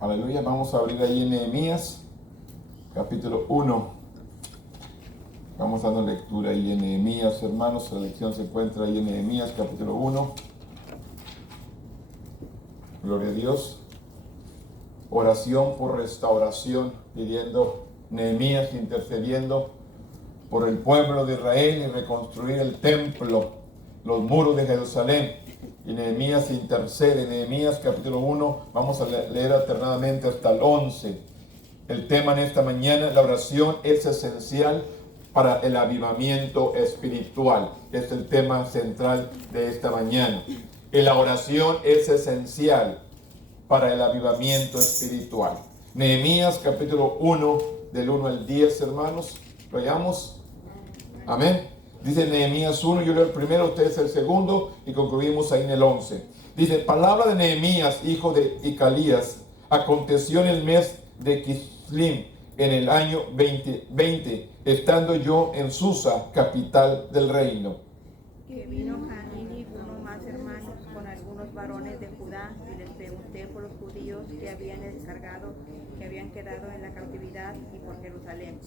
Aleluya, vamos a abrir ahí en Nehemías, capítulo 1. Vamos dando lectura ahí en Nehemías, hermanos. La lección se encuentra ahí en Nehemías, capítulo 1. Gloria a Dios. Oración por restauración, pidiendo Nehemías, intercediendo por el pueblo de Israel y reconstruir el templo, los muros de Jerusalén. Y Nehemías intercede. Nehemías capítulo 1, vamos a leer alternadamente hasta el 11. El tema en esta mañana, la oración es esencial para el avivamiento espiritual. Es el tema central de esta mañana. Y la oración es esencial para el avivamiento espiritual. Nehemías capítulo 1, del 1 al 10, hermanos. ¿Lo hallamos? Amén. Dice Nehemías 1, yo leo el primero, ustedes el segundo, y concluimos ahí en el 11. Dice, palabra de Nehemías, hijo de Icalías, aconteció en el mes de Kislim, en el año 20, estando yo en Susa, capital del reino. Que vino Hanani, uno más hermanos, con algunos varones de Judá, y les pregunté por los judíos que habían descargado, que habían quedado en la cautividad, y por Jerusalén.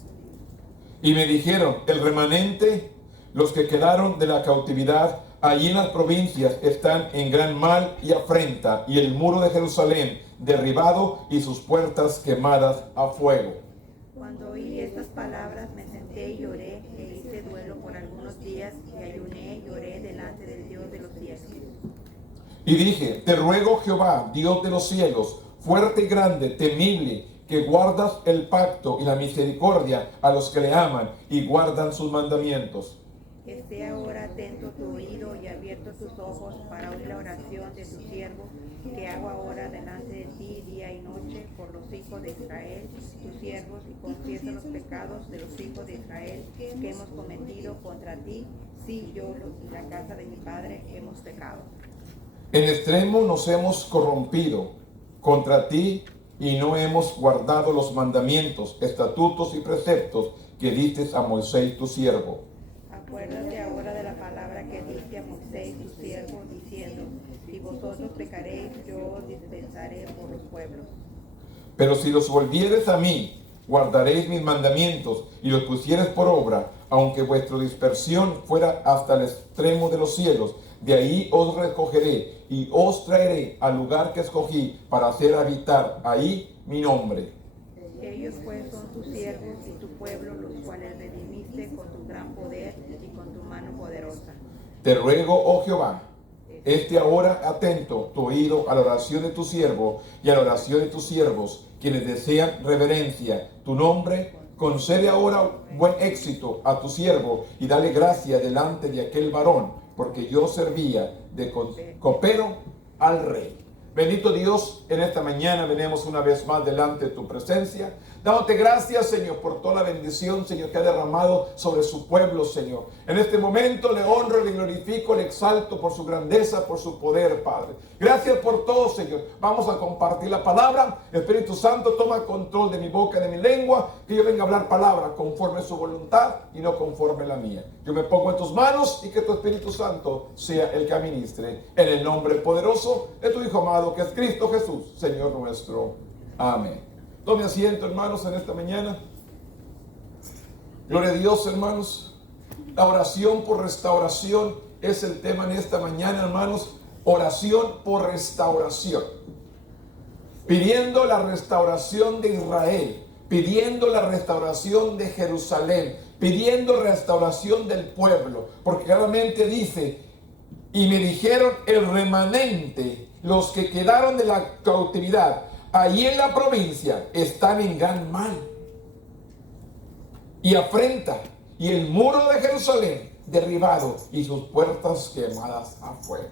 Y me dijeron, el remanente, los que quedaron de la cautividad, allí en las provincias están en gran mal y afrenta, y el muro de Jerusalén derribado y sus puertas quemadas a fuego. Cuando oí estas palabras me senté y lloré, e hice duelo por algunos días, y ayuné y oré delante del Dios de los cielos. Y dije, te ruego Jehová, Dios de los cielos, fuerte y grande, temible, que guardas el pacto y la misericordia a los que le aman y guardan sus mandamientos. Que esté ahora atento tu oído y abierto tus ojos para oír la oración de tu siervo, que hago ahora delante de ti día y noche por los hijos de Israel, tus siervos, y confiesa los pecados de los hijos de Israel que hemos cometido contra ti, sí, yo y la casa de mi padre hemos pecado. En extremo nos hemos corrompido contra ti y no hemos guardado los mandamientos, estatutos y preceptos que diste a Moisés tu siervo. Acuérdate ahora de la palabra que diste a Moisés tu siervo, diciendo, si vosotros pecaréis, yo os dispensaré por los pueblos. Pero si los volvieres a mí, guardaréis mis mandamientos y los pusieres por obra, aunque vuestra dispersión fuera hasta el extremo de los cielos, de ahí os recogeré y os traeré al lugar que escogí para hacer habitar ahí mi nombre. Ellos pues son tus siervos y tu pueblo, los cuales redimiste con tu gran poder y con tu mano poderosa. Te ruego, oh Jehová, esté ahora atento tu oído a la oración de tu siervo y a la oración de tus siervos, quienes desean reverencia. Tu nombre, concede ahora buen éxito a tu siervo y dale gracia delante de aquel varón, porque yo servía de copero al rey. Bendito Dios, en esta mañana venimos una vez más delante de tu presencia, dándote gracias, Señor, por toda la bendición, Señor, que ha derramado sobre su pueblo, Señor. En este momento le honro, le glorifico, le exalto por su grandeza, por su poder, Padre. Gracias por todo, Señor. Vamos a compartir la palabra. Espíritu Santo, toma control de mi boca, de mi lengua, que yo venga a hablar palabra conforme a su voluntad y no conforme a la mía. Yo me pongo en tus manos y que tu Espíritu Santo sea el que ministre, en el nombre poderoso de tu Hijo amado, que es Cristo Jesús, Señor nuestro. Amén. Tome asiento, hermanos, en esta mañana. Gloria a Dios, hermanos. La oración por restauración es el tema en esta mañana, hermanos. Oración por restauración. Pidiendo la restauración de Israel, pidiendo la restauración de Jerusalén, pidiendo restauración del pueblo, porque claramente dice, y me dijeron el remanente, los que quedaron de la cautividad, allí en la provincia, están en gran mal y afrenta, y el muro de Jerusalén derribado y sus puertas quemadas a fuego.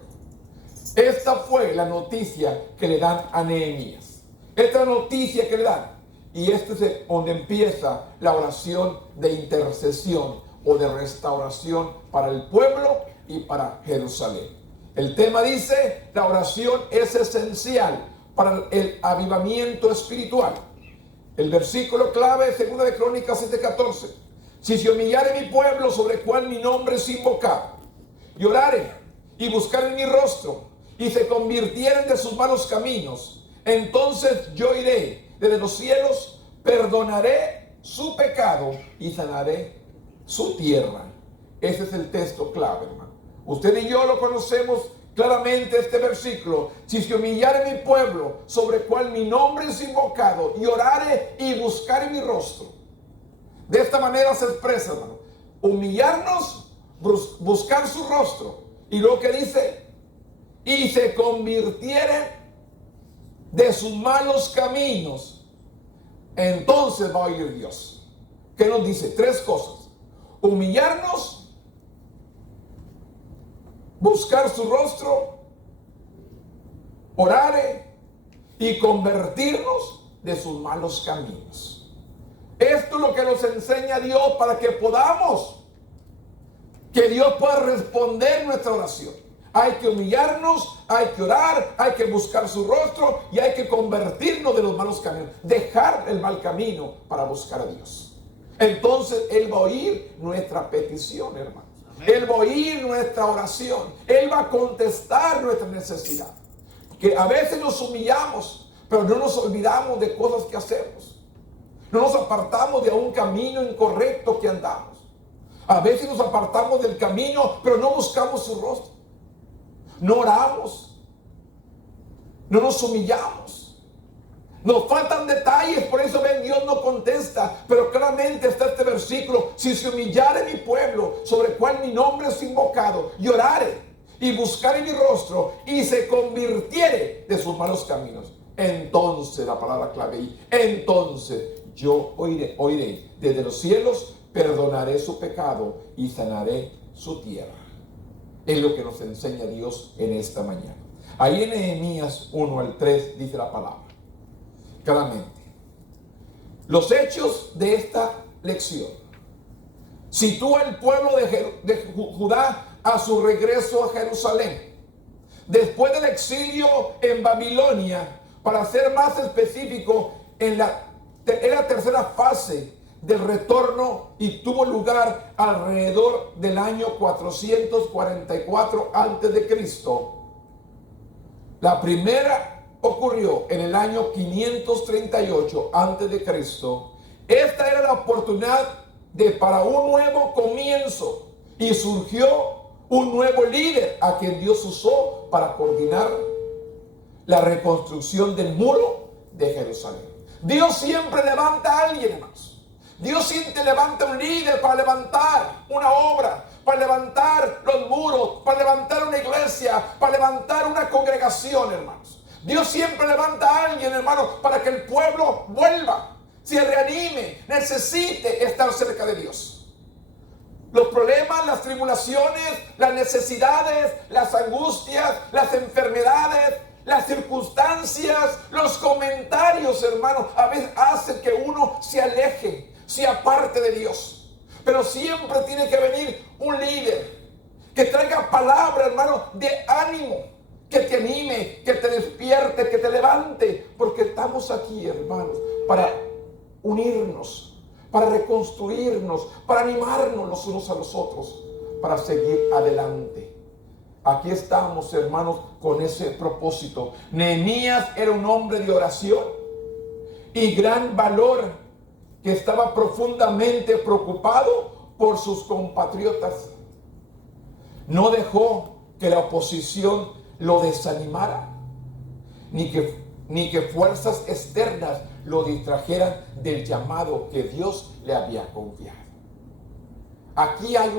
Esta fue la noticia que le dan a Nehemías. Esta noticia que le dan. Y este es donde empieza la oración de intercesión o de restauración para el pueblo y para Jerusalén. El tema dice, la oración es esencial para el avivamiento espiritual. El versículo clave es 2 de Crónicas 7:14. Si se humillare mi pueblo sobre el cual mi nombre es invocado, y orare y buscaren mi rostro, y se convirtieren de sus malos caminos, entonces yo iré desde los cielos, perdonaré su pecado y sanaré su tierra. Ese es el texto clave, hermano. Usted y yo lo conocemos claramente, este versículo. Si se humillare mi pueblo, sobre el cual mi nombre es invocado, y orare y buscare mi rostro. De esta manera se expresa, hermano. Humillarnos, buscar su rostro. Y luego que dice, y se convirtiere de sus malos caminos, entonces va a oír Dios. ¿Qué nos dice? Tres cosas: humillarnos, buscar su rostro, orar y convertirnos de sus malos caminos. Esto es lo que nos enseña Dios para que podamos, que Dios pueda responder nuestra oración. Hay que humillarnos, hay que orar, hay que buscar su rostro y hay que convertirnos de los malos caminos, dejar el mal camino para buscar a Dios. Entonces Él va a oír nuestra petición, hermanos. Él va a oír nuestra oración. Él va a contestar nuestra necesidad. Que a veces nos humillamos, pero no nos olvidamos de cosas que hacemos. No nos apartamos de un camino incorrecto que andamos. A veces nos apartamos del camino, pero no buscamos su rostro. No oramos. No nos humillamos. Nos faltan detalles, por eso ven, Dios no contesta. Pero claramente está este versículo: si se humillare mi pueblo, sobre el cual mi nombre es invocado, y orare y buscare mi rostro, y se convirtiere de sus malos caminos, entonces, la palabra clave ahí, entonces yo oiré desde los cielos, perdonaré su pecado y sanaré su tierra. Es lo que nos enseña Dios en esta mañana. Ahí en Nehemías 1-3 dice la palabra claramente. Los hechos de esta lección sitúa el pueblo de Judá a su regreso a Jerusalén. Después del exilio en Babilonia, para ser más específico, en la tercera fase del retorno, y tuvo lugar alrededor del año 444 a.C. La primera ocurrió en el año 538 a.C. Esta era la oportunidad para un nuevo comienzo, y surgió un nuevo líder a quien Dios usó para coordinar la reconstrucción del muro de Jerusalén. Dios siempre levanta a alguien, hermanos. Dios siempre levanta un líder para levantar una obra, para levantar los muros, para levantar una iglesia, para levantar una congregación, hermanos. Dios siempre levanta a alguien, hermanos, para que el pueblo vuelva, se reanime, necesite estar cerca de Dios. Los problemas, las tribulaciones, las necesidades, las angustias, las enfermedades, las circunstancias, los comentarios, hermanos, a veces hacen que uno se aleje, se aparte de Dios. Pero siempre tiene que venir un líder que traiga palabra, hermano, de ánimo, que te anime, que te despierte, que te levante, porque estamos aquí, hermanos, para unirnos, para reconstruirnos, para animarnos los unos a los otros, para seguir adelante. Aquí estamos, hermanos, con ese propósito. Nehemías era un hombre de oración y gran valor, que estaba profundamente preocupado por sus compatriotas. No dejó que la oposición lo desanimara, ni que fuerzas externas lo distrajeran del llamado que Dios le había confiado. Aquí hay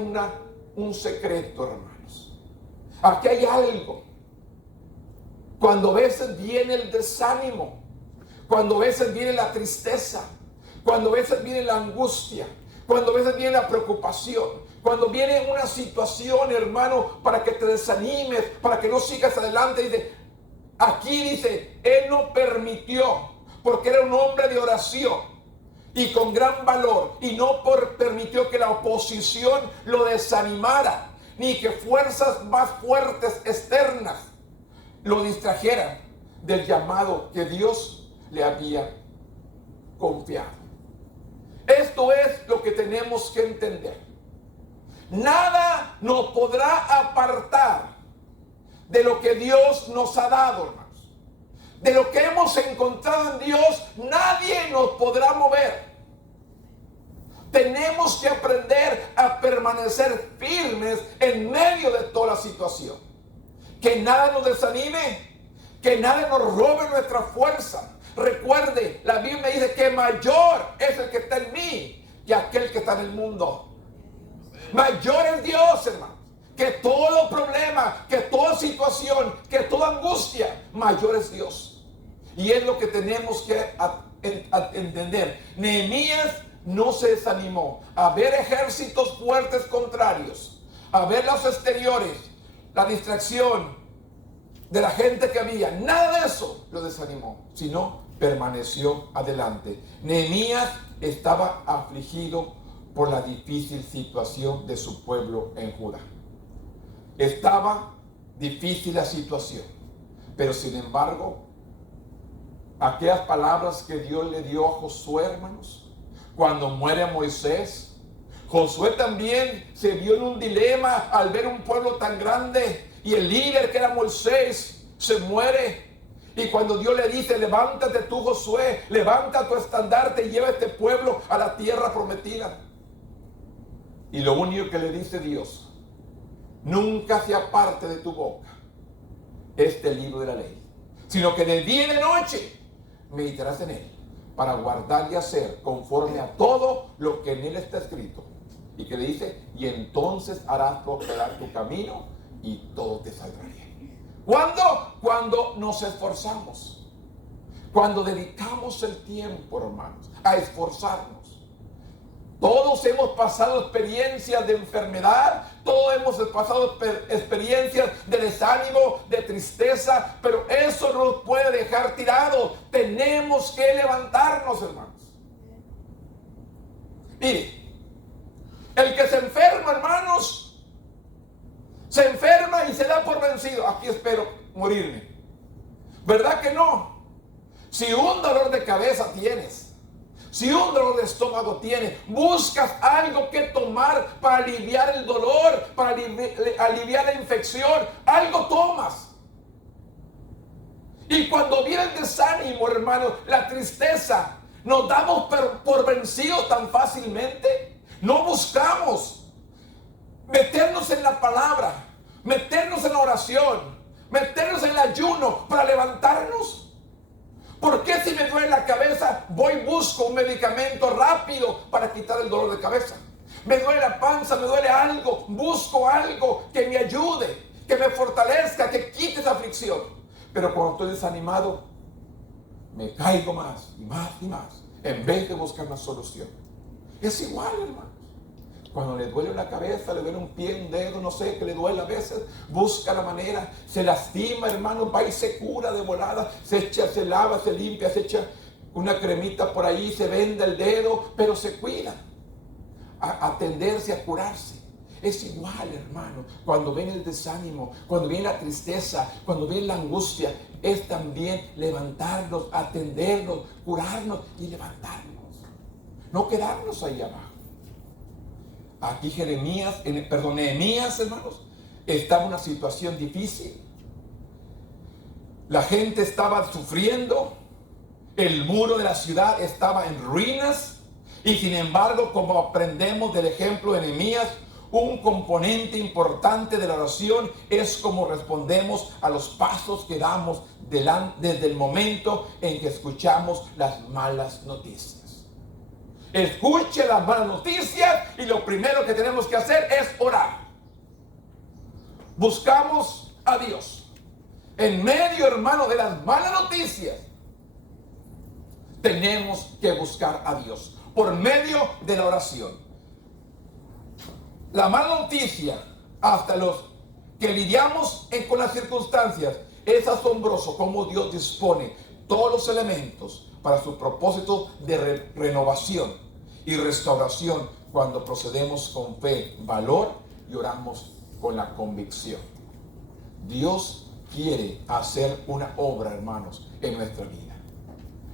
un secreto, hermanos. Aquí hay algo. Cuando a veces viene el desánimo, cuando a veces viene la tristeza, cuando a veces viene la angustia, cuando a veces viene la preocupación, cuando viene una situación, hermano, para que te desanimes, para que no sigas adelante, dice, Él no permitió, porque era un hombre de oración y con gran valor, y no permitió que la oposición lo desanimara, ni que fuerzas más fuertes externas lo distrajeran del llamado que Dios le había confiado. Esto es lo que tenemos que entender. Nada nos podrá apartar de lo que Dios nos ha dado, hermanos. de lo que hemos encontrado en Dios, nadie nos podrá mover. Tenemos que aprender a permanecer firmes en medio de toda la situación. Que nada nos desanime, que nada nos robe nuestra fuerza. Recuerde, la Biblia dice que mayor es el que está en mí que aquel que está en el mundo. Mayor es Dios, hermanos, que todo problema, que toda situación, que toda angustia, mayor es Dios. Y es lo que tenemos que entender. Nehemías no se desanimó. A ver ejércitos fuertes contrarios, a ver los exteriores, la distracción de la gente que había, nada de eso lo desanimó, sino permaneció adelante. Nehemías estaba afligido por la difícil situación de su pueblo en Judá. Estaba difícil la situación, pero sin embargo, aquellas palabras que Dios le dio a Josué, hermanos, cuando muere Moisés, Josué también se vio en un dilema al ver un pueblo tan grande y el líder que era Moisés se muere. Y cuando Dios le dice, levántate tú, Josué, levanta tu estandarte y lleva a este pueblo a la tierra prometida. Y lo único que le dice Dios, nunca se aparte de tu boca este libro de la ley, sino que de día y de noche meditarás en él, para guardar y hacer conforme a todo lo que en él está escrito. Y que le dice, y entonces harás prosperar tu camino y todo te saldrá bien. ¿Cuándo? Cuando nos esforzamos. Cuando dedicamos el tiempo, hermanos, a esforzarnos. Todos hemos pasado experiencias de enfermedad, todos hemos pasado experiencias de desánimo, de tristeza, pero eso no nos puede dejar tirados. Tenemos que levantarnos, hermanos. Mire, el que se enferma, hermanos, se enferma y se da por vencido. Aquí espero morirme. ¿Verdad que no? Si un dolor de cabeza tienes, si un dolor de estómago tienes, buscas algo que tomar para aliviar el dolor, para aliviar la infección, algo tomas. Y cuando viene el desánimo, hermanos, la tristeza, nos damos por vencidos tan fácilmente. No buscamos meternos en la palabra, meternos en la oración, meternos en el ayuno para levantarnos. ¿Por qué si me duele la cabeza voy y busco un medicamento rápido para quitar el dolor de cabeza? Me duele la panza, me duele algo, busco algo que me ayude, que me fortalezca, que quite esa aflicción. Pero cuando estoy desanimado, me caigo más y más y más, en vez de buscar una solución. Es igual, hermanos. Cuando le duele la cabeza, le duele un pie, un dedo, no sé, que le duele a veces, busca la manera, se lastima, hermano, va y se cura de volada, se echa, se lava, se limpia, se echa una cremita por ahí, se venda el dedo, pero se cuida a atenderse, a curarse. Es igual, hermano, cuando viene el desánimo, cuando viene la tristeza, cuando viene la angustia, es también levantarnos, atendernos, curarnos y levantarnos. No quedarnos ahí abajo. Aquí Nehemías, hermanos, estaba en una situación difícil. La gente estaba sufriendo, el muro de la ciudad estaba en ruinas, y sin embargo, como aprendemos del ejemplo de Nehemías, un componente importante de la oración es como respondemos a los pasos que damos desde el momento en que escuchamos las malas noticias. Escuche las malas noticias y lo primero que tenemos que hacer es orar. Buscamos a Dios. En medio, hermano, de las malas noticias, tenemos que buscar a Dios por medio de la oración. La mala noticia, hasta los que lidiamos con las circunstancias, es asombroso cómo Dios dispone todos los elementos para su propósito de renovación y restauración cuando procedemos con fe, valor y oramos con la convicción. Dios quiere hacer una obra, hermanos, en nuestra vida.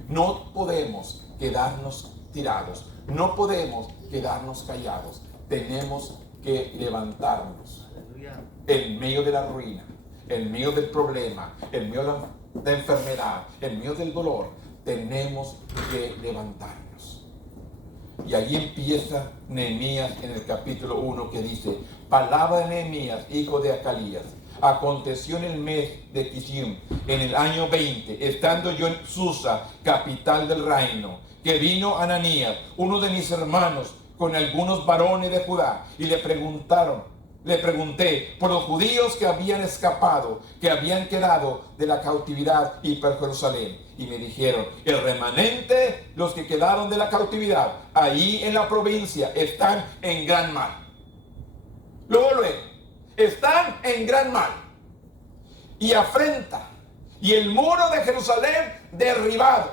No podemos quedarnos tirados, no podemos quedarnos callados. Tenemos que levantarnos en medio de la ruina, en medio del problema, en medio de enfermedad, en medio del dolor, tenemos que levantarnos. Y allí empieza Nehemías en el capítulo 1 que dice: palabra de Nehemías, hijo de Acalías. Aconteció en el mes de Kislev, en el año 20, estando yo en Susa, capital del reino, que vino Ananías, uno de mis hermanos, con algunos varones de Judá, y le pregunté por los judíos que habían escapado, que habían quedado de la cautividad y por Jerusalén. Y me dijeron: el remanente, los que quedaron de la cautividad, ahí en la provincia, están en gran mal. Luego, están en gran mal y afrenta, y el muro de Jerusalén derribado,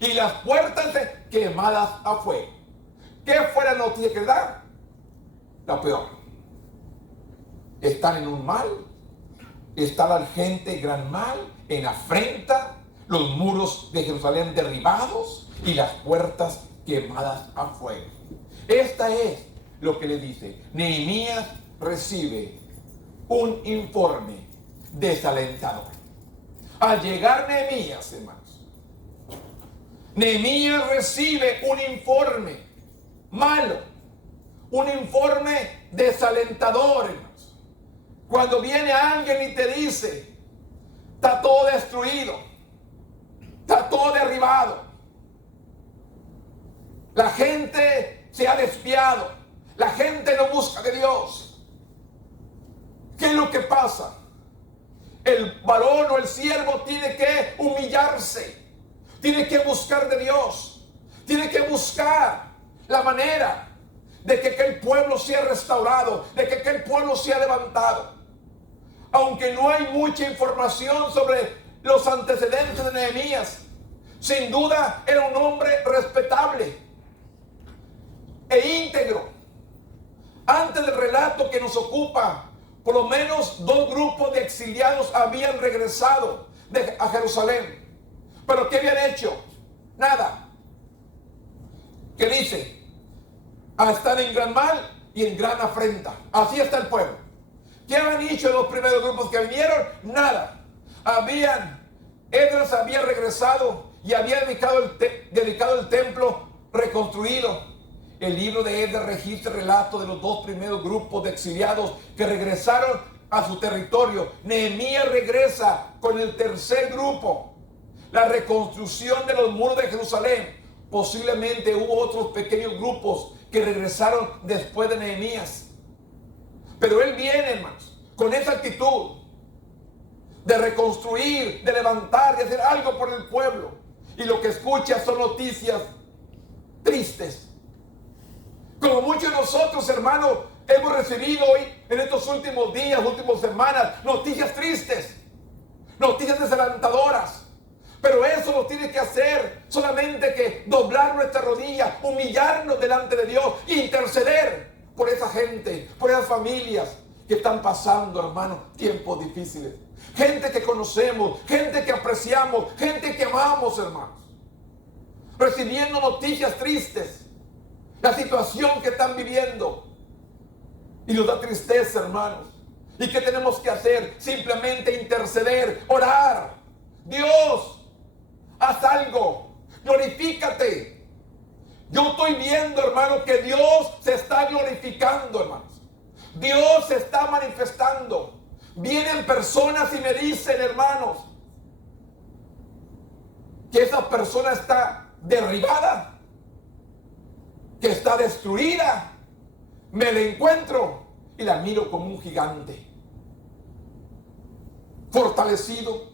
y las puertas quemadas a fuego. ¿Qué fue la noticia que da? La peor. Están en un mal, está la gente en gran mal, en afrenta, los muros de Jerusalén derribados y las puertas quemadas a fuego. Esta es lo que le dice. Nehemías recibe un informe desalentador. Al llegar Nehemías, hermanos, Nehemías recibe un informe malo, un informe desalentador, hermanos. Cuando viene alguien y te dice: está todo destruido, está todo derribado, la gente se ha desviado, la gente no busca de Dios. ¿Qué es lo que pasa? El varón o el siervo tiene que humillarse, tiene que buscar de Dios, tiene que buscar la manera de que el pueblo sea restaurado, de que el pueblo sea levantado. Aunque no hay mucha información sobre los antecedentes de Nehemías, sin duda era un hombre respetable e íntegro. Antes del relato que nos ocupa, por lo menos 2 grupos de exiliados habían regresado a Jerusalén. ¿Pero qué habían hecho? Nada. ¿Qué dice? Están en gran mal y en gran afrenta. Así está el pueblo. ¿Qué habían hecho los primeros grupos que vinieron? Nada. Esdras había regresado y había dedicado el templo reconstruido. El libro de Esdras registra el relato de los 2 primeros grupos de exiliados que regresaron a su territorio. Nehemías regresa con el tercer grupo. La reconstrucción de los muros de Jerusalén. Posiblemente hubo otros pequeños grupos que regresaron después de Nehemías. Pero él viene, hermanos, con esa actitud de reconstruir, de levantar, de hacer algo por el pueblo. Y lo que escucha son noticias tristes. Como muchos de nosotros, hermanos, hemos recibido hoy, en estos últimos días, últimas semanas, noticias tristes, noticias desalentadoras. Pero eso lo tiene que hacer solamente que doblar nuestra rodilla, humillarnos delante de Dios, interceder por esa gente, por esas familias que están pasando, hermanos, tiempos difíciles. Gente que conocemos, gente que apreciamos, gente que amamos, hermanos. Recibiendo noticias tristes, la situación que están viviendo. Y nos da tristeza, hermanos. ¿Y qué tenemos que hacer? Simplemente interceder, orar. Dios, haz algo, glorifícate. Yo estoy viendo, hermano, que Dios se está glorificando, hermanos. Dios se está manifestando. Vienen personas y me dicen, hermanos, que esa persona está derribada, que está destruida. Me la encuentro y la miro como un gigante, fortalecido,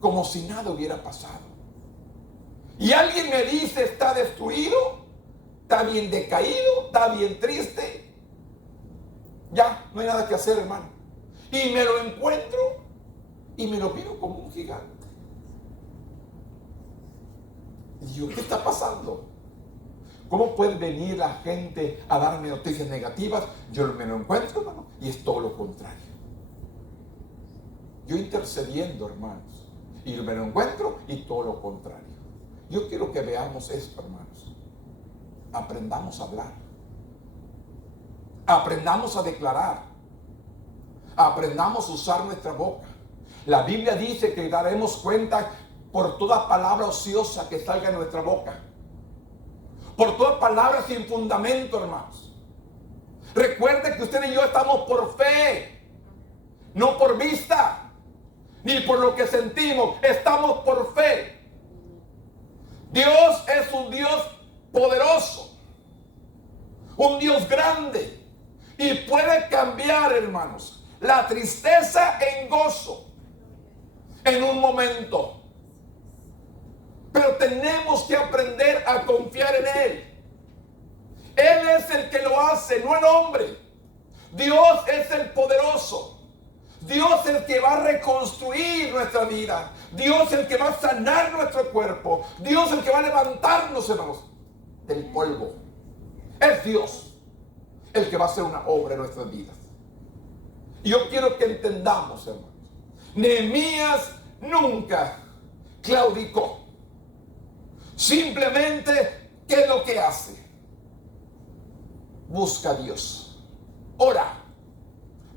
como si nada hubiera pasado. Y alguien me dice: está destruido, está bien decaído, está bien triste. Ya, no hay nada que hacer, hermano. Y me lo encuentro y me lo miro como un gigante. Y digo: ¿qué está pasando? ¿Cómo puede venir la gente a darme noticias negativas? Yo me lo encuentro, hermano, y es todo lo contrario. Yo intercediendo, hermanos, y me lo encuentro y todo lo contrario. Yo quiero que veamos esto, hermanos. Aprendamos a hablar. Aprendamos a declarar. Aprendamos a usar nuestra boca. La Biblia dice que daremos cuenta por toda palabra ociosa que salga de nuestra boca. Por toda palabra sin fundamento, hermanos. Recuerde que usted y yo estamos por fe, no por vista, ni por lo que sentimos. Estamos por fe. Dios es un Dios poderoso, un Dios grande, y puede cambiar, hermanos, la tristeza en gozo en un momento. Pero tenemos que aprender a confiar en Él. Él es el que lo hace, no el hombre. Dios es el poderoso. Dios es el que va a reconstruir nuestra vida. Dios es el que va a sanar nuestro cuerpo. Dios es el que va a levantarnos, hermanos, del polvo. Es Dios el que va a hacer una obra en nuestras vidas. Y yo quiero que entendamos, hermanos, Nehemías nunca claudicó. Simplemente, ¿qué es lo que hace? Busca a Dios. Ora.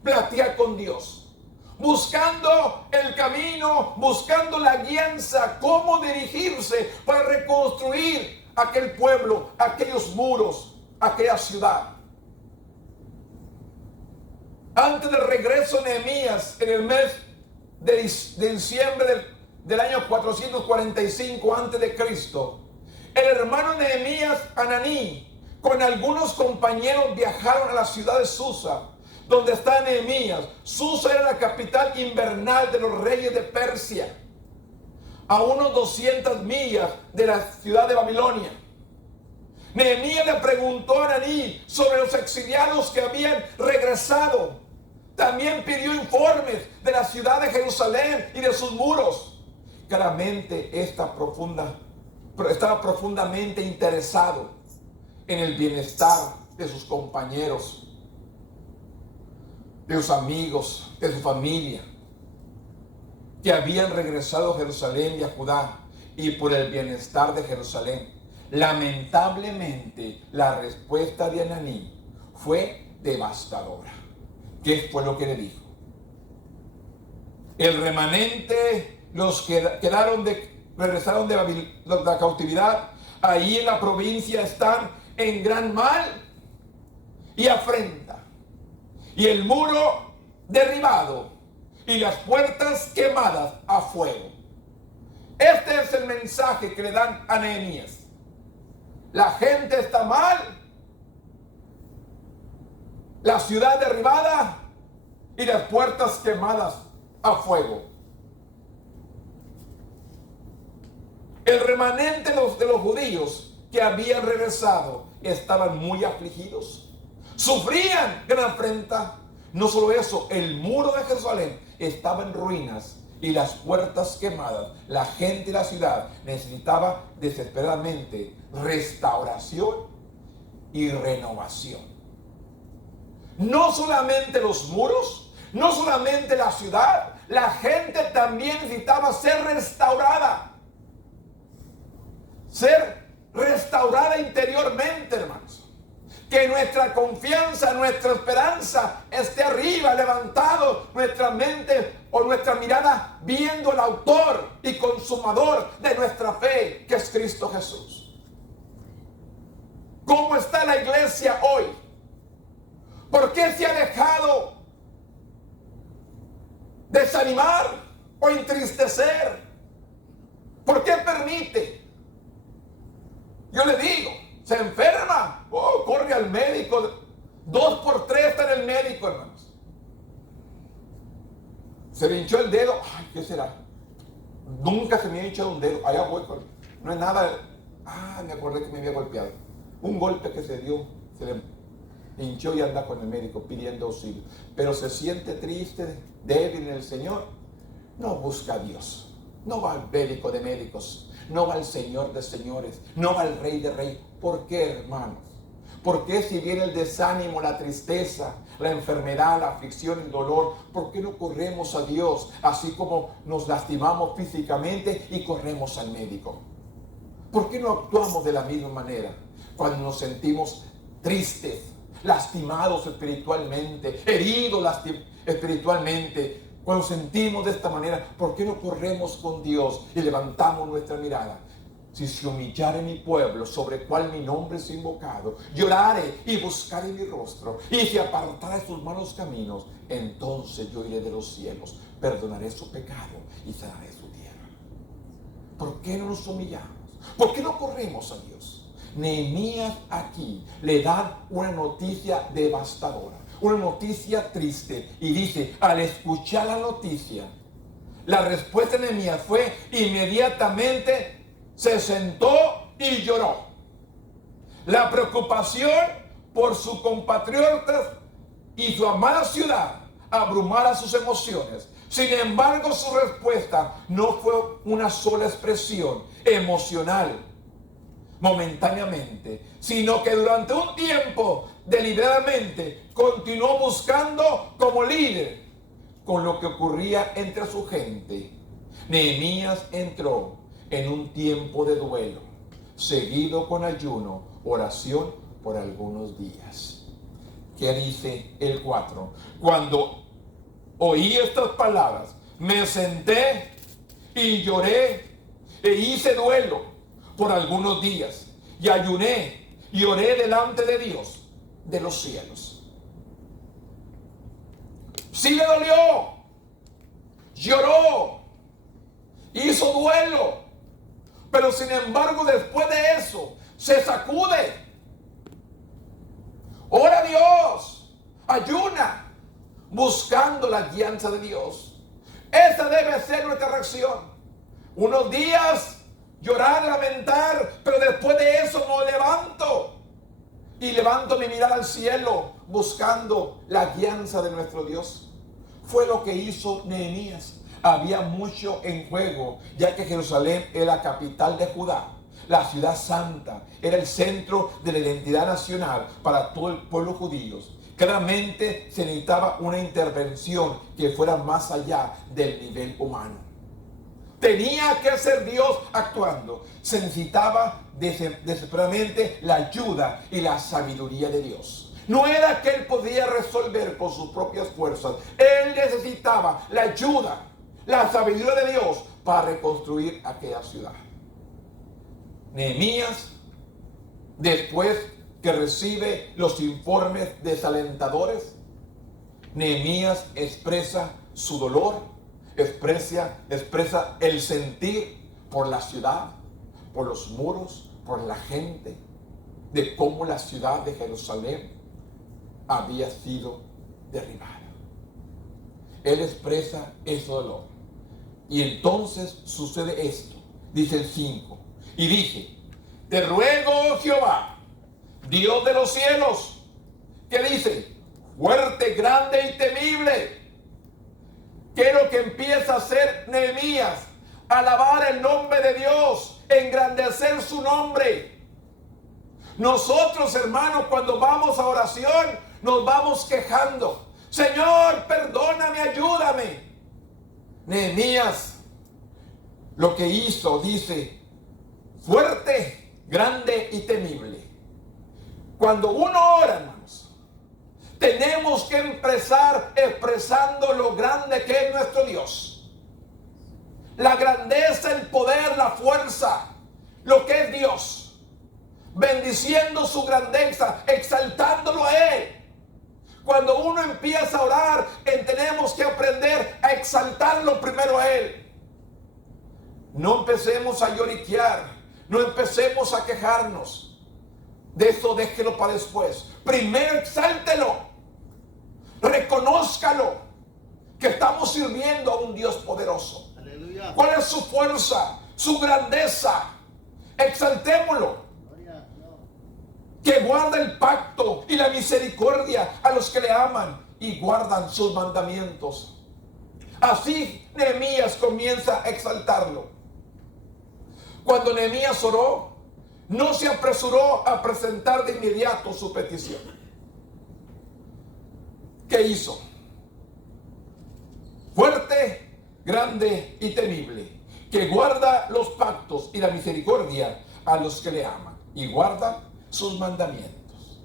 Platica con Dios. Buscando el camino, buscando la guianza, cómo dirigirse para reconstruir aquel pueblo, aquellos muros, aquella ciudad. Antes del regreso de Nehemías, en el mes de diciembre del año 445 antes de Cristo, el hermano Nehemías, Ananí, con algunos compañeros viajaron a la ciudad de Susa, donde está Nehemías. Susa era la capital invernal de los reyes de Persia, a unos 200 millas de la ciudad de Babilonia. Nehemías le preguntó a Ananí sobre los exiliados que habían regresado. También pidió informes de la ciudad de Jerusalén y de sus muros. Claramente estaba profundamente interesado en el bienestar de sus compañeros, de sus amigos, de su familia, que habían regresado a Jerusalén y a Judá, y por el bienestar de Jerusalén. Lamentablemente, la respuesta de Ananí fue devastadora. ¿Qué fue lo que le dijo? El remanente, los que regresaron de la cautividad, ahí en la provincia están en gran mal y afrenta, y el muro derribado y las puertas quemadas a fuego. Este es el mensaje que le dan a Nehemías. La gente está mal, la ciudad derribada y las puertas quemadas a fuego. El remanente de los judíos que habían regresado estaban muy afligidos, sufrían gran afrenta. No solo eso, el muro de Jerusalén estaba en ruinas y las puertas quemadas. La gente de la ciudad necesitaba desesperadamente restauración y renovación. No solamente los muros, no solamente la ciudad, la gente también necesitaba ser restaurada. Ser restaurada interiormente, hermanos. Que nuestra confianza, nuestra esperanza esté arriba, levantado, nuestra mente o nuestra mirada viendo al autor y consumador de nuestra fe, que es Cristo Jesús. ¿Cómo está la iglesia hoy? ¿Por qué se ha dejado desanimar o entristecer? ¿Por qué permite? Yo le digo, se enferma, corre al médico. 2 por 3 está en el médico, hermanos. Se le hinchó el dedo. Ay, ¿qué será? Nunca se me ha hinchado un dedo. Allá voy con... No es nada. Me acordé que me había golpeado. Un golpe que se dio, se le hinchó y anda con el médico pidiendo auxilio. Pero se siente triste, débil en el Señor. No busca a Dios. No va al médico de médicos. No va al Señor de señores. No va al Rey de reyes. ¿Por qué, hermanos? ¿Por qué si viene el desánimo, la tristeza, la enfermedad, la aflicción, el dolor? ¿Por qué no corremos a Dios así como nos lastimamos físicamente y corremos al médico? ¿Por qué no actuamos de la misma manera cuando nos sentimos tristes, lastimados espiritualmente, heridos espiritualmente, Cuando sentimos de esta manera, ¿por qué no corremos con Dios y levantamos nuestra mirada? Si se humillare mi pueblo, sobre el cual mi nombre es invocado, llorare y buscaré mi rostro, y se apartare de sus malos caminos, entonces yo iré de los cielos, perdonaré su pecado y sanaré su tierra. ¿Por qué no nos humillamos? ¿Por qué no corremos a Dios? Nehemías aquí le da una noticia devastadora, una noticia triste, y dice, al escuchar la noticia, la respuesta de Nehemías fue inmediatamente se sentó y lloró. La preocupación por sus compatriotas y su amada ciudad abrumara sus emociones. Sin embargo, su respuesta no fue una sola expresión emocional momentáneamente, sino que durante un tiempo deliberadamente continuó buscando como líder con lo que ocurría entre su gente. Nehemías entró en un tiempo de duelo, seguido con ayuno, oración por algunos días. ¿Qué dice el 4? Cuando oí estas palabras, me senté y lloré e hice duelo por algunos días, y ayuné y oré delante de Dios de los cielos. Sí le dolió, lloró, hizo duelo, pero sin embargo después de eso se sacude, ora a Dios, ayuna, buscando la guianza de Dios. Esa debe ser nuestra reacción. Unos días llorar, lamentar, pero después de eso me levanto y levanto mi mirada al cielo buscando la guianza de nuestro Dios. Fue lo que hizo Nehemías. Había mucho en juego, ya que Jerusalén era la capital de Judá, la ciudad santa, era el centro de la identidad nacional para todo el pueblo judío. Claramente se necesitaba una intervención que fuera más allá del nivel humano. Tenía que ser Dios actuando. Se necesitaba desesperadamente la ayuda y la sabiduría de Dios. No era que él podía resolver por sus propias fuerzas. Él necesitaba la ayuda, la sabiduría de Dios para reconstruir aquella ciudad. Nehemías, después que recibe los informes desalentadores, Nehemías expresa su dolor, expresa el sentir por la ciudad, por los muros, por la gente, de cómo la ciudad de Jerusalén había sido derribada. Él expresa ese dolor. Y entonces sucede esto. Dice el 5. Y dije, te ruego, oh Jehová, Dios de los cielos, que dice, fuerte, grande y temible. ¿Qué es lo que empieza a hacer Nehemías? Alabar el nombre de Dios, engrandecer su nombre. Nosotros, hermanos, cuando vamos a oración, nos vamos quejando. Señor, perdóname, ayúdame. Nehemías lo que hizo, dice, fuerte, grande y temible. Cuando uno ora, hermanos, tenemos que empezar expresando lo grande que es nuestro Dios. La grandeza, el poder, la fuerza, lo que es Dios. Bendiciendo su grandeza, exaltándolo a Él. Cuando uno empieza a orar, tenemos que aprender a exaltarlo primero a Él. No empecemos a lloriquear, no empecemos a quejarnos. De eso déjelo para después. Primero exáltelo, reconózcalo, que estamos sirviendo a un Dios poderoso. Aleluya. ¿Cuál es su fuerza, su grandeza? Exaltémoslo. Que guarda el pacto y la misericordia a los que le aman y guardan sus mandamientos. Así Nehemías comienza a exaltarlo. Cuando Nehemías oró, no se apresuró a presentar de inmediato su petición. ¿Qué hizo? Fuerte, grande y temible, que guarda los pactos y la misericordia a los que le aman y guarda sus mandamientos.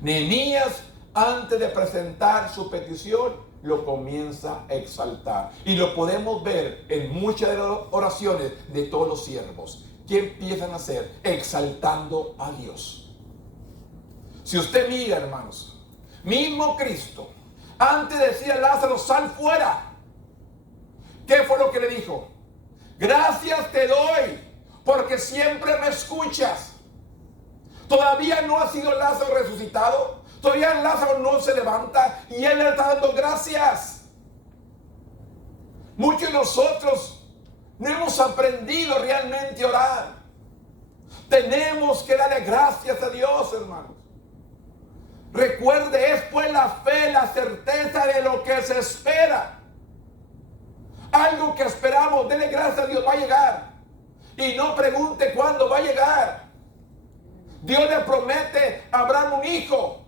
Nehemías, antes de presentar su petición, lo comienza a exaltar. Y lo podemos ver en muchas de las oraciones de todos los siervos. ¿Qué empiezan a hacer? Exaltando a Dios. Si usted mira, hermanos, mismo Cristo, antes decía a Lázaro, sal fuera. ¿Qué fue lo que le dijo? Gracias te doy, porque siempre me escuchas. Todavía no ha sido Lázaro resucitado. Todavía Lázaro no se levanta y él le está dando gracias. Muchos de nosotros no hemos aprendido realmente a orar. Tenemos que darle gracias a Dios, hermanos. Recuerde, es pues la fe, la certeza de lo que se espera. Algo que esperamos, dele gracias a Dios, va a llegar. Y no pregunte cuándo va a llegar. Dios le promete a Abraham un hijo.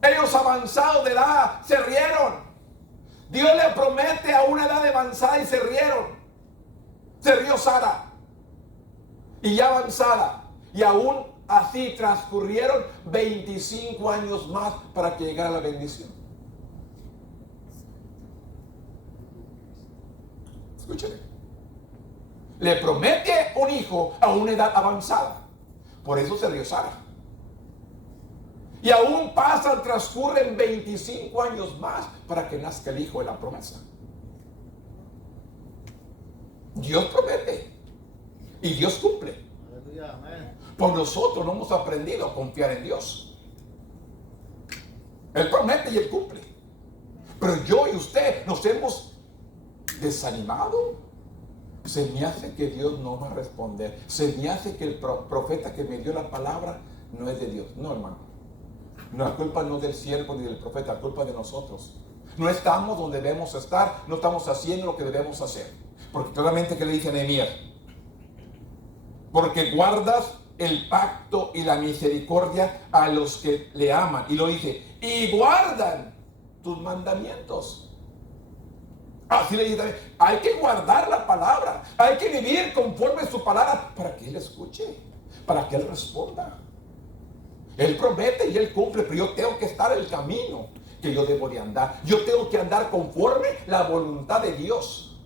Ellos avanzados de edad se rieron. Dios le promete a una edad avanzada y se rieron. Se rió Sara. Y ya avanzada. Y aún así transcurrieron 25 años más para que llegara la bendición. Escúcheme. Le promete un hijo a una edad avanzada. Por eso se rió Sara. Y aún pasan, transcurren 25 años más para que nazca el hijo de la promesa. Dios promete y Dios cumple. Por nosotros no hemos aprendido a confiar en Dios. Él promete y Él cumple. Pero yo y usted nos hemos desanimado. Se me hace que Dios no va a responder. Se me hace que el profeta que me dio la palabra no es de Dios. No, hermano. No, la culpa no es del siervo ni del profeta, la culpa es de nosotros. No estamos donde debemos estar, no estamos haciendo lo que debemos hacer. Porque claramente, ¿qué le dice Nehemías? Porque guardas el pacto y la misericordia a los que le aman. Y lo dice, y guardan tus mandamientos. Así le dice también, hay que guardar la palabra, hay que vivir conforme a su palabra para que Él escuche, para que Él responda. Él promete y Él cumple, pero yo tengo que estar en el camino que yo debo de andar. Yo tengo que andar conforme la voluntad de Dios,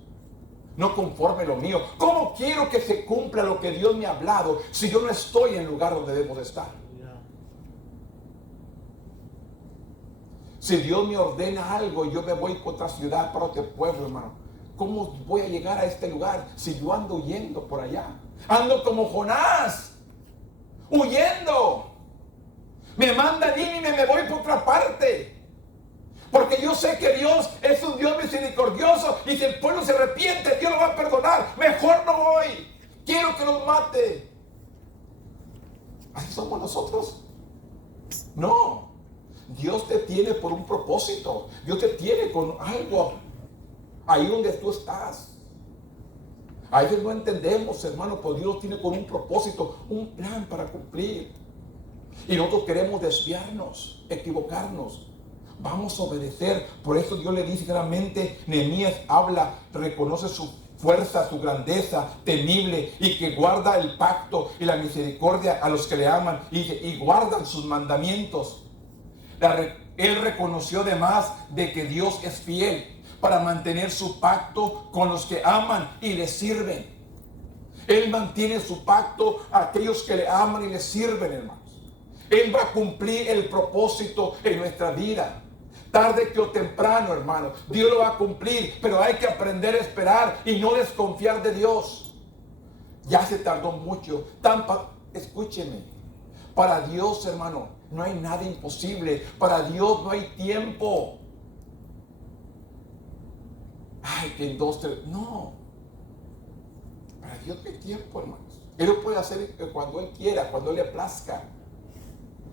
no conforme lo mío. ¿Cómo quiero que se cumpla lo que Dios me ha hablado si yo no estoy en el lugar donde debo de estar? Si Dios me ordena algo y yo me voy para otra ciudad, para otro pueblo, hermano, ¿cómo voy a llegar a este lugar si yo ando huyendo por allá? Ando como Jonás, huyendo. Me mandan y me voy por otra parte. Porque yo sé que Dios es un Dios misericordioso y si el pueblo se arrepiente, Dios lo va a perdonar. Mejor no voy. Quiero que los mate. ¿Así somos nosotros? No. Dios te tiene por un propósito. Dios te tiene con algo ahí donde tú estás. A veces no entendemos, hermano, pero Dios tiene con un propósito, un plan para cumplir. Y nosotros queremos desviarnos, equivocarnos. Vamos a obedecer. Por eso Dios le dice claramente, Nehemías habla, reconoce su fuerza, su grandeza temible y que guarda el pacto y la misericordia a los que le aman y guardan sus mandamientos. Él reconoció además de que Dios es fiel para mantener su pacto con los que aman y le sirven. Él mantiene su pacto a aquellos que le aman y le sirven, hermanos. Él va a cumplir el propósito en nuestra vida. Tarde que o temprano, hermano, Dios lo va a cumplir, pero hay que aprender a esperar y no desconfiar de Dios. Ya se tardó mucho. Escúcheme, para Dios, hermano, no hay nada imposible. Para Dios no hay tiempo. Ay, que en 2, 3, no. Para Dios no hay tiempo, hermanos. Él lo puede hacer cuando Él quiera, cuando Él le plazca.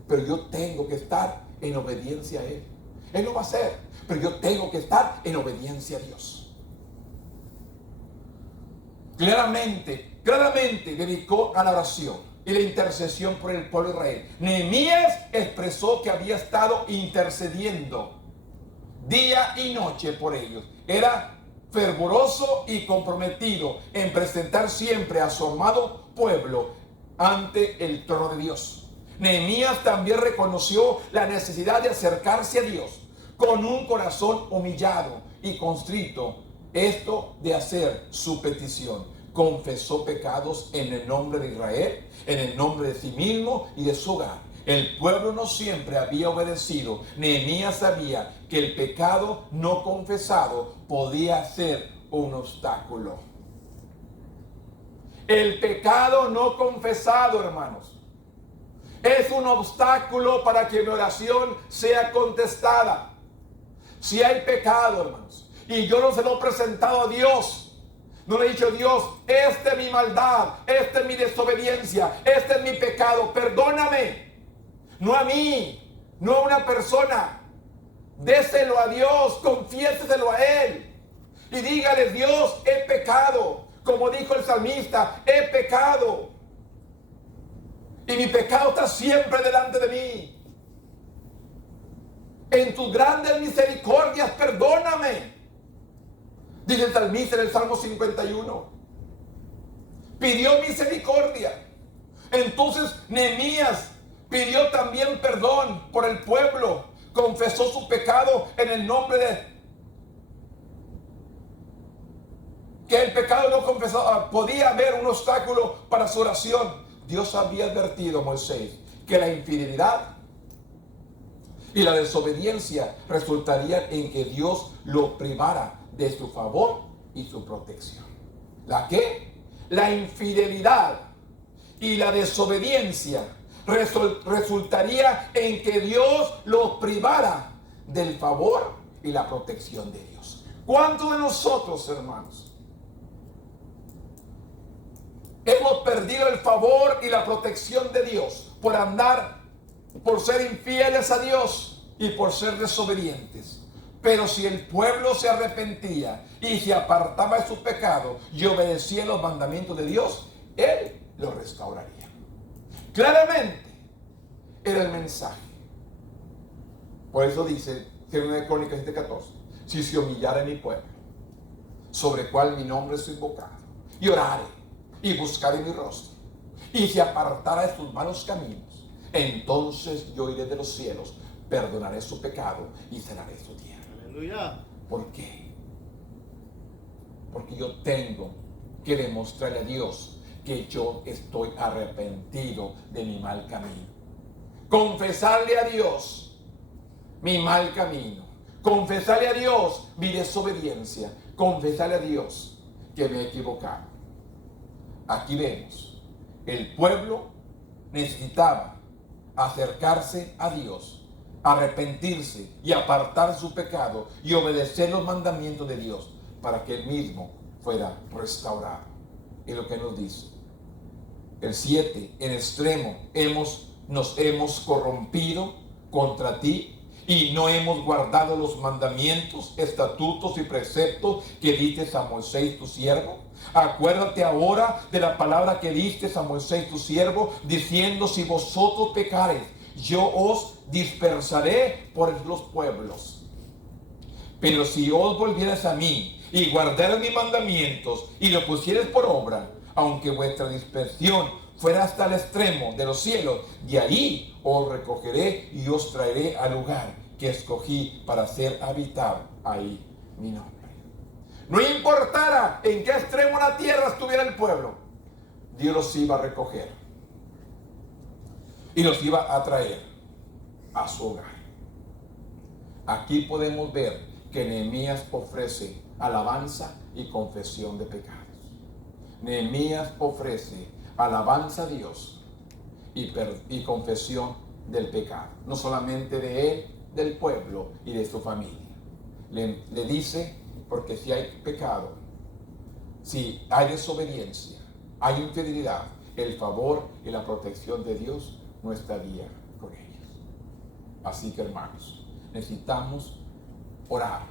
Pero yo tengo que estar en obediencia a Él. Él lo va a hacer, pero yo tengo que estar en obediencia a Dios. Claramente dedicó a la oración y la intercesión por el pueblo de Israel. Nehemías expresó que había estado intercediendo día y noche por ellos. Era fervoroso y comprometido en presentar siempre a su amado pueblo ante el trono de Dios. Nehemías también reconoció la necesidad de acercarse a Dios con un corazón humillado y constrito, esto de hacer su petición. Confesó pecados en el nombre de Israel, en el nombre de sí mismo y de su hogar. El pueblo no siempre había obedecido. Nehemías sabía que el pecado no confesado podía ser un obstáculo. El pecado no confesado, hermanos, es un obstáculo para que mi oración sea contestada. Si hay pecado, hermanos, y yo no se lo he presentado a Dios, no le he dicho: Dios, esta es mi maldad, esta es mi desobediencia, este es mi pecado, perdóname. No a mí, no a una persona. Déselo a Dios, confiéseselo a Él. Y dígale: Dios, he pecado. Como dijo el salmista, he pecado. Y mi pecado está siempre delante de mí. En tus grandes misericordias, perdóname. Dice el salmista en el Salmo 51. Pidió misericordia. Entonces Nehemías pidió también perdón por el pueblo. Confesó su pecado en el nombre de... Que el pecado no confesado, podía haber un obstáculo para su oración. Dios había advertido a Moisés que la infidelidad y la desobediencia resultarían en que Dios lo privara de su favor y su protección. ¿La qué? La infidelidad y la desobediencia resultaría en que Dios los privara del favor y la protección de Dios. ¿Cuántos de nosotros, hermanos, hemos perdido el favor y la protección de Dios por ser infieles a Dios y por ser desobedientes? Pero si el pueblo se arrepentía y se apartaba de su pecado y obedecía los mandamientos de Dios, Él los restauraría. Claramente era el mensaje. Por eso dice, según de Crónicas 7:14, si se humillara mi pueblo, sobre el cual mi nombre es invocado, y orare y buscaré mi rostro, y se apartara de sus malos caminos, entonces yo iré de los cielos, perdonaré su pecado y sanaré su tierra. Aleluya. ¿Por qué? Porque yo tengo que demostrarle a Dios que yo estoy arrepentido de mi mal camino. Confesarle a Dios mi mal camino. Confesarle a Dios mi desobediencia. Confesarle a Dios que me he equivocado. Aquí vemos, el pueblo necesitaba acercarse a Dios, arrepentirse y apartar su pecado y obedecer los mandamientos de Dios para que Él mismo fuera restaurado. Es lo que nos dice. El 7, en extremo, nos hemos corrompido contra ti y no hemos guardado los mandamientos, estatutos y preceptos que diste a Moisés tu siervo. Acuérdate ahora de la palabra que diste a Moisés tu siervo, diciendo: si vosotros pecareis, yo os dispersaré por los pueblos. Pero si os volvierais a mí y guardarais mis mandamientos y lo pusierais por obra, aunque vuestra dispersión fuera hasta el extremo de los cielos, de ahí os recogeré y os traeré al lugar que escogí para hacer habitar ahí mi nombre. No importara en qué extremo de la tierra estuviera el pueblo, Dios los iba a recoger y los iba a traer a su hogar. Aquí podemos ver que Nehemías ofrece alabanza y confesión de pecados. Nehemías ofrece alabanza a Dios y confesión del pecado, no solamente de él, del pueblo y de su familia. Le dice, porque si hay pecado, si hay desobediencia, hay infidelidad, el favor y la protección de Dios no estaría con ellos. Así que, hermanos, necesitamos orar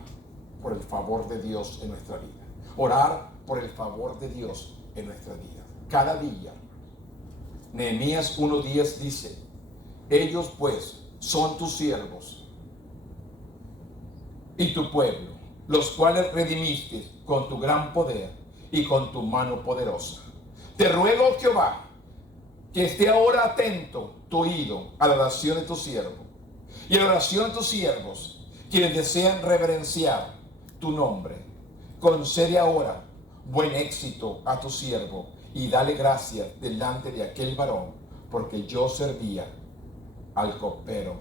por el favor de Dios en nuestra vida. Orar por el favor de Dios en nuestra vida. Cada día. Nehemías 1:10 dice: ellos pues son tus siervos y tu pueblo, los cuales redimiste con tu gran poder y con tu mano poderosa. Te ruego, Jehová, que esté ahora atento tu oído a la oración de tu siervo y a la oración de tus siervos, quienes desean reverenciar tu nombre. Concede ahora buen éxito a tu siervo y dale gracias delante de aquel varón, porque yo servía al copero.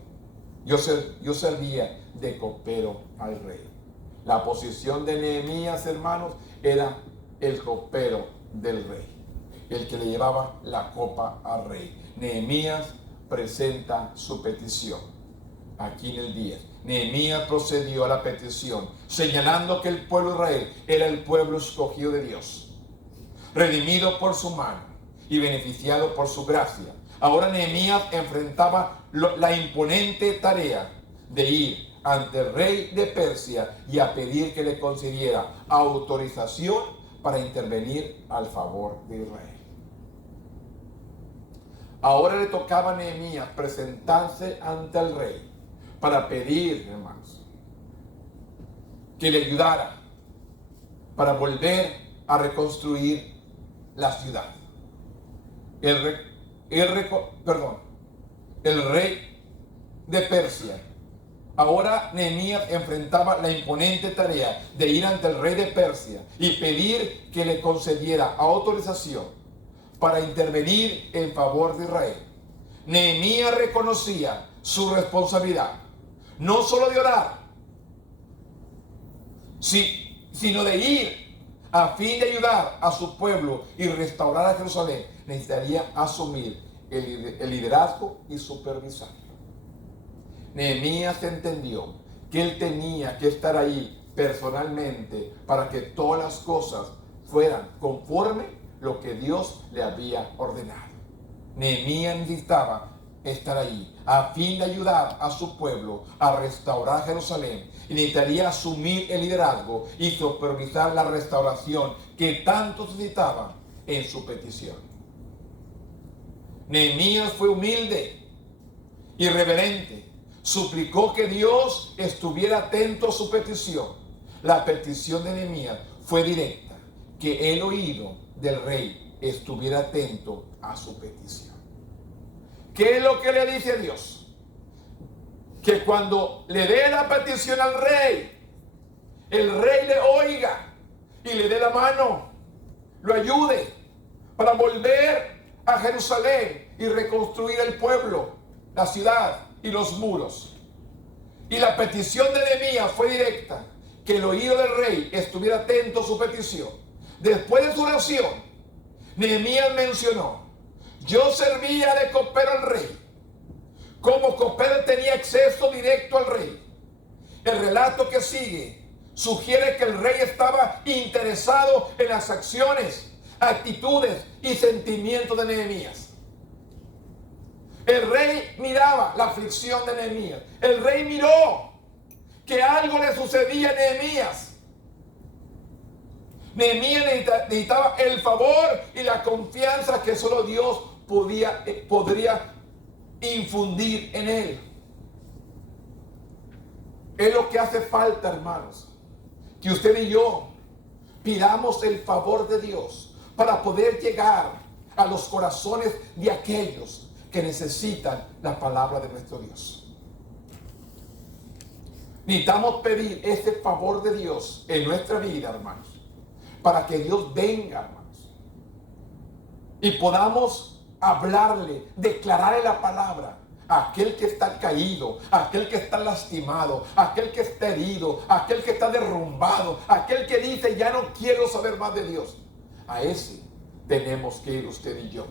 Yo servía de copero al rey. La posición de Nehemías, hermanos, era el copero del rey, el que le llevaba la copa al rey. Nehemías presenta su petición aquí en el 10. Nehemías procedió a la petición, señalando que el pueblo de Israel era el pueblo escogido de Dios, redimido por su mano y beneficiado por su gracia. Ahora Nehemías enfrentaba la imponente tarea de ir ante el rey de Persia y a pedir que le concediera autorización para intervenir al favor de Israel. Ahora le tocaba a Nehemías presentarse ante el rey para pedir, hermanos, que le ayudara para volver a reconstruir la ciudad. El rey de Persia. Ahora Nehemías enfrentaba la imponente tarea de ir ante el rey de Persia y pedir que le concediera autorización para intervenir en favor de Israel. Nehemías reconocía su responsabilidad, no solo de orar, sino de ir a fin de ayudar a su pueblo y restaurar a Jerusalén. Necesitaría asumir el liderazgo y supervisarlo. Nehemías entendió que él tenía que estar ahí personalmente para que todas las cosas fueran conforme lo que Dios le había ordenado. Nehemías necesitaba estar ahí a fin de ayudar a su pueblo a restaurar Jerusalén, y necesitaría asumir el liderazgo y supervisar la restauración que tanto necesitaba en su petición. Nehemías fue humilde y reverente. Suplicó que Dios estuviera atento a su petición. La petición de Nehemías fue directa, que el oído del rey estuviera atento a su petición. ¿Qué es lo que le dice a Dios? Que cuando le dé la petición al rey, el rey le oiga y le dé la mano, lo ayude para volver a Jerusalén y reconstruir el pueblo, la ciudad y los muros. Y la petición de Nehemías fue directa, que el oído del rey estuviera atento a su petición. Después de su oración, Nehemías mencionó: yo servía de copero al rey. Como copero tenía acceso directo al rey. El relato que sigue sugiere que el rey estaba interesado en las acciones, actitudes y sentimientos de Nehemías. El rey miraba la aflicción de Nehemías. El rey miró que algo le sucedía a Nehemías. Nehemías necesitaba el favor y la confianza que solo Dios podría infundir en él. Es lo que hace falta, hermanos, que usted y yo pidamos el favor de Dios para poder llegar a los corazones de aquellos que necesitan la palabra de nuestro Dios. Necesitamos pedir ese favor de Dios en nuestra vida, hermanos, para que Dios venga, hermanos, y podamos hablarle, declararle la palabra a aquel que está caído, a aquel que está lastimado, a aquel que está herido, a aquel que está derrumbado, a aquel que dice: ya no quiero saber más de Dios. A ese tenemos que ir usted y yo.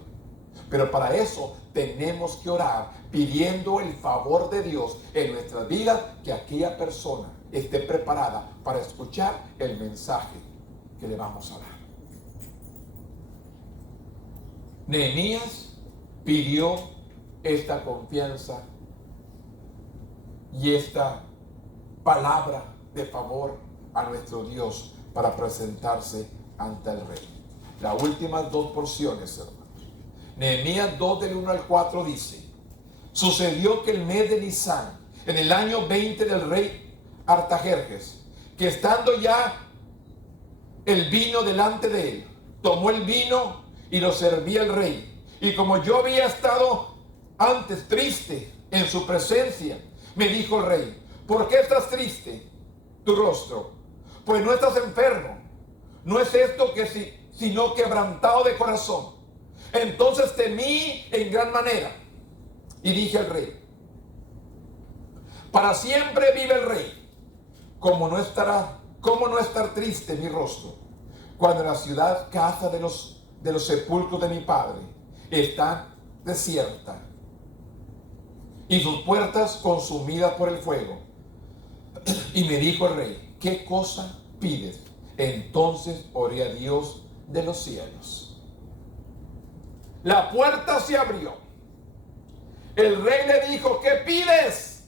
Pero para eso tenemos que orar pidiendo el favor de Dios en nuestras vidas, que aquella persona esté preparada para escuchar el mensaje que le vamos a dar. Nehemías pidió esta confianza y esta palabra de favor a nuestro Dios para presentarse ante el rey. Las últimas dos porciones, hermanos. Nehemías 2 del 1 al 4 dice: sucedió que el mes de Nisán, en el año 20 del rey Artajerjes, que estando ya el vino delante de él, tomó el vino y lo servía al rey. Y como yo había estado antes triste en su presencia, me dijo el rey: ¿por qué estás triste tu rostro? Pues no estás enfermo. No es esto sino quebrantado de corazón. Entonces temí en gran manera y dije al rey: para siempre vive el rey. ¿Cómo no estar triste mi rostro cuando la ciudad, casa de los sepulcros de mi padre, está desierta y sus puertas consumidas por el fuego? Y me dijo el rey: ¿qué cosa pides? Entonces oré a Dios de los cielos. La puerta se abrió. El rey le dijo: ¿qué pides?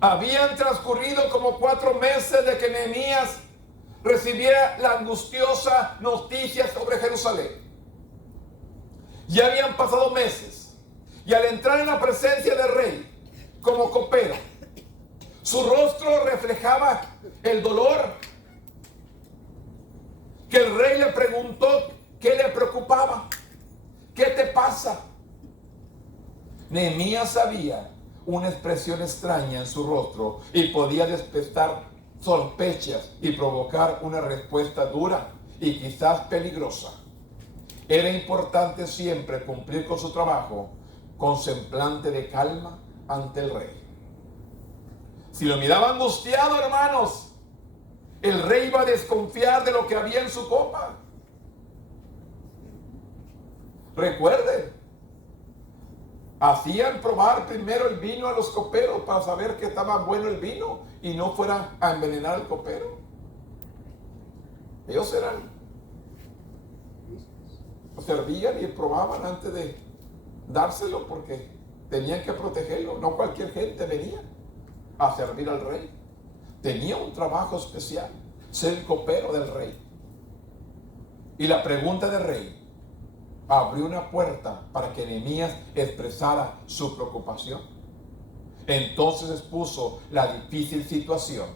Habían transcurrido como 4 meses de que Nehemías recibiera la angustiosa noticia sobre Jerusalén. Ya habían pasado meses, y al entrar en la presencia del rey como copero, su rostro reflejaba el dolor. Que el rey le preguntó qué le preocupaba. ¿Qué te pasa? Nehemías sabía una expresión extraña en su rostro y podía despertar sospechas y provocar una respuesta dura y quizás peligrosa. Era importante siempre cumplir con su trabajo con semblante de calma ante el rey. Si lo miraba angustiado, hermanos, el rey iba a desconfiar de lo que había en su copa. Recuerden, hacían probar primero el vino a los coperos para saber que estaba bueno el vino y no fuera a envenenar al copero. Ellos servían y probaban antes de dárselo porque tenían que protegerlo. No cualquier gente venía a servir al rey. Tenía un trabajo especial, ser el copero del rey. Y la pregunta del rey abrió una puerta para que Nehemías expresara su preocupación. Entonces expuso la difícil situación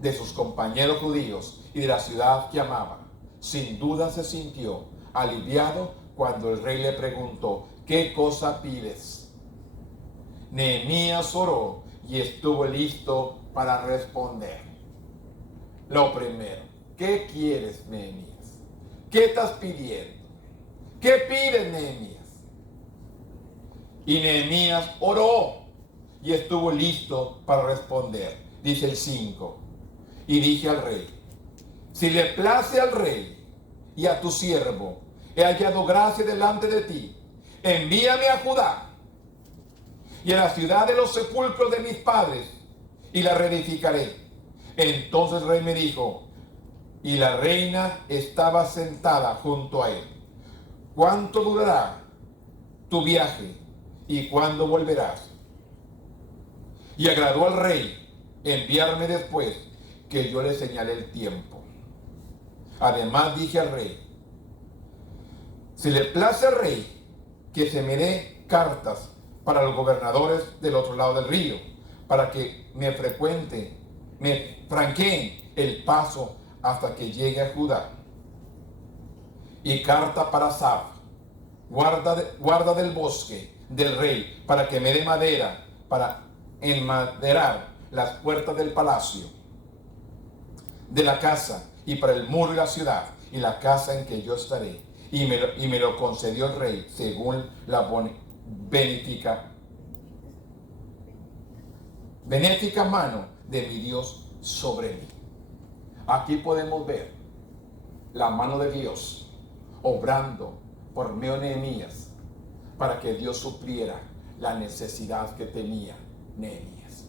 de sus compañeros judíos y de la ciudad que amaba. Sin duda se sintió aliviado cuando el rey le preguntó: ¿qué cosa pides? Nehemías oró y estuvo listo para responder. Lo primero: ¿qué quieres, Nehemías? ¿Qué estás pidiendo? ¿Qué pides, Nehemías? Y Nehemías oró y estuvo listo para responder. Dice el 5: y dije al rey: si le place al rey y a tu siervo, he hallado gracia delante de ti, envíame a Judá y a la ciudad de los sepulcros de mis padres, y la reedificaré. Entonces el rey me dijo, y la reina estaba sentada junto a él: ¿cuánto durará tu viaje y cuándo volverás? Y agradó al rey enviarme después que yo le señalé el tiempo. Además dije al rey: si le place al rey, que se me dé cartas para los gobernadores del otro lado del río, para que me franqueen el paso hasta que llegue a Judá. Y carta para Asaf, guarda del bosque del rey, para que me dé madera para enmaderar las puertas del palacio, de la casa, y para el muro de la ciudad y la casa en que yo estaré. Y me lo concedió el rey según la benéfica mano de mi Dios sobre mí. Aquí podemos ver la mano de Dios obrando por medio de Nehemías para que Dios supliera la necesidad que tenía Nehemías.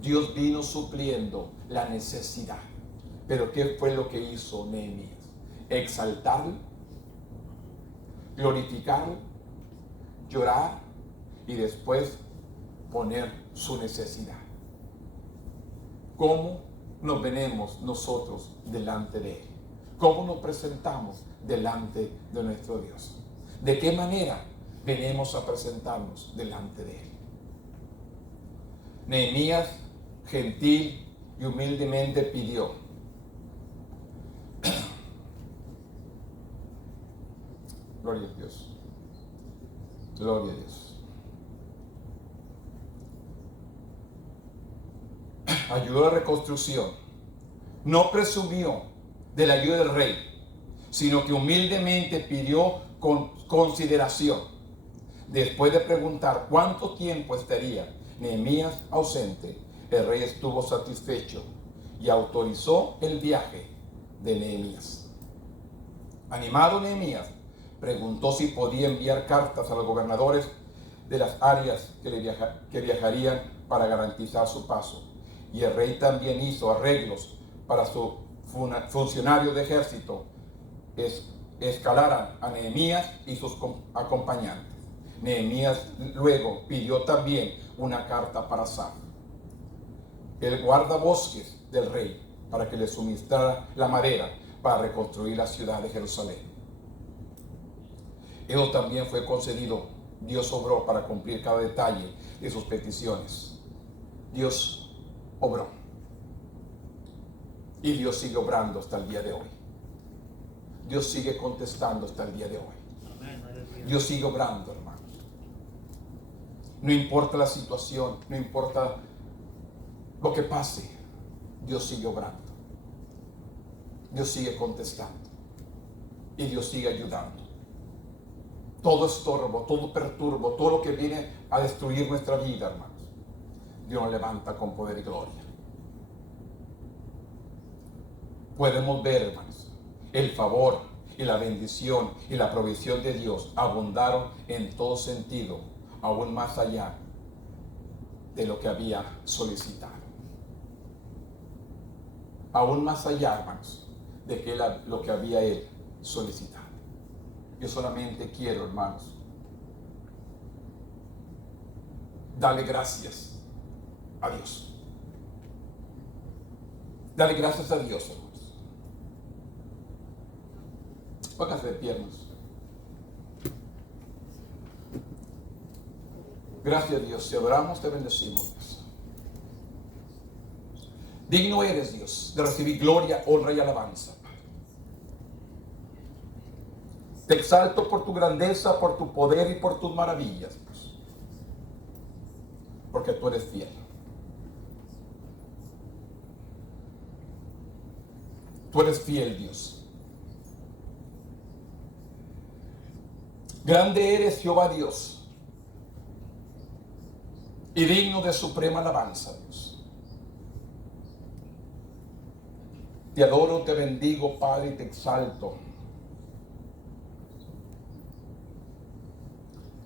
Dios vino supliendo la necesidad. Pero ¿qué fue lo que hizo Nehemías? Exaltarlo, glorificarlo, llorar y después poner su necesidad. ¿Cómo nos venimos nosotros delante de Él? ¿Cómo nos presentamos delante de nuestro Dios? ¿De qué manera venimos a presentarnos delante de Él? Nehemías, gentil y humildemente pidió: gloria a Dios, gloria a Dios. ayudó a la reconstrucción. No presumió de la ayuda del rey, sino que humildemente pidió consideración. Después de preguntar cuánto tiempo estaría Nehemías ausente, el rey estuvo satisfecho y autorizó el viaje de Nehemías. Animado, Nehemías preguntó si podía enviar cartas a los gobernadores de las áreas que viajarían para garantizar su paso. Y el rey también hizo arreglos para su funcionario de ejército escalaran a Nehemías y sus acompañantes. Nehemías luego pidió también una carta para Asaf, el guardabosques del rey, para que le suministrara la madera para reconstruir la ciudad de Jerusalén. Eso también fue concedido. Dios obró para cumplir cada detalle de sus peticiones. Dios obró. Y Dios sigue obrando hasta el día de hoy. Dios sigue contestando hasta el día de hoy. Dios sigue obrando, hermanos. No importa la situación, no importa lo que pase, Dios sigue obrando. Dios sigue contestando. Y Dios sigue ayudando. Todo estorbo, todo perturbo, todo lo que viene a destruir nuestra vida, hermanos, Dios nos levanta con poder y gloria. Podemos ver, hermanos, el favor y la bendición y la provisión de Dios abundaron en todo sentido, aún más allá de lo que había solicitado. Aún más allá, hermanos, de lo que había él solicitado. Yo solamente quiero, hermanos, darle gracias a Dios. Dale gracias a Dios, hermanos. Pónganse de pie, hermanos. Gracias, Dios. Te adoramos, te bendecimos, Dios. Digno eres, Dios, de recibir gloria, honra y alabanza. Te exalto por tu grandeza, por tu poder y por tus maravillas, Dios. Porque tú eres fiel. Tú eres fiel, Dios. Grande eres, Jehová Dios, y digno de suprema alabanza, Dios. Te adoro, te bendigo, Padre, y te exalto.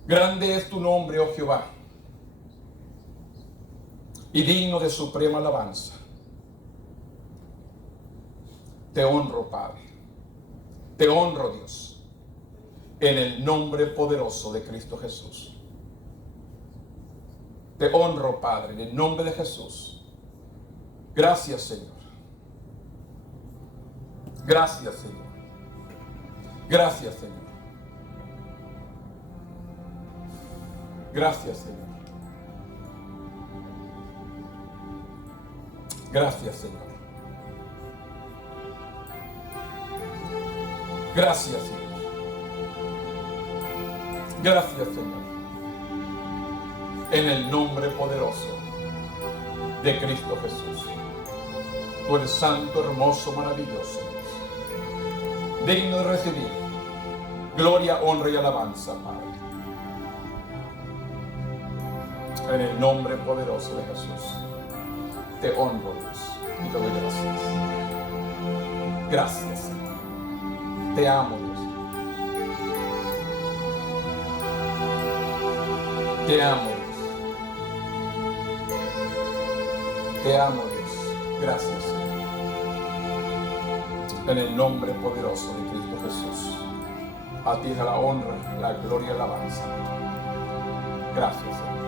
Grande es tu nombre, oh Jehová, y digno de suprema alabanza. Te honro, Padre. Te honro, Dios, en el nombre poderoso de Cristo Jesús. Te honro, Padre, en el nombre de Jesús. Gracias, Señor. Gracias, Señor. Gracias, Señor. Gracias, Señor. Gracias, Señor. Gracias, Señor. Gracias, Señor. En el nombre poderoso de Cristo Jesús. Tú eres santo, hermoso, maravilloso, Dios. Digno de recibir gloria, honra y alabanza, Padre. En el nombre poderoso de Jesús. Te honro, Dios, y te doy gracias. Gracias, Señor. Te amo, Dios. Te amo, Dios. Te amo, Dios. Gracias, Señor. En el nombre poderoso de Cristo Jesús. A ti es la honra, la gloria y la alabanza. Gracias, Señor.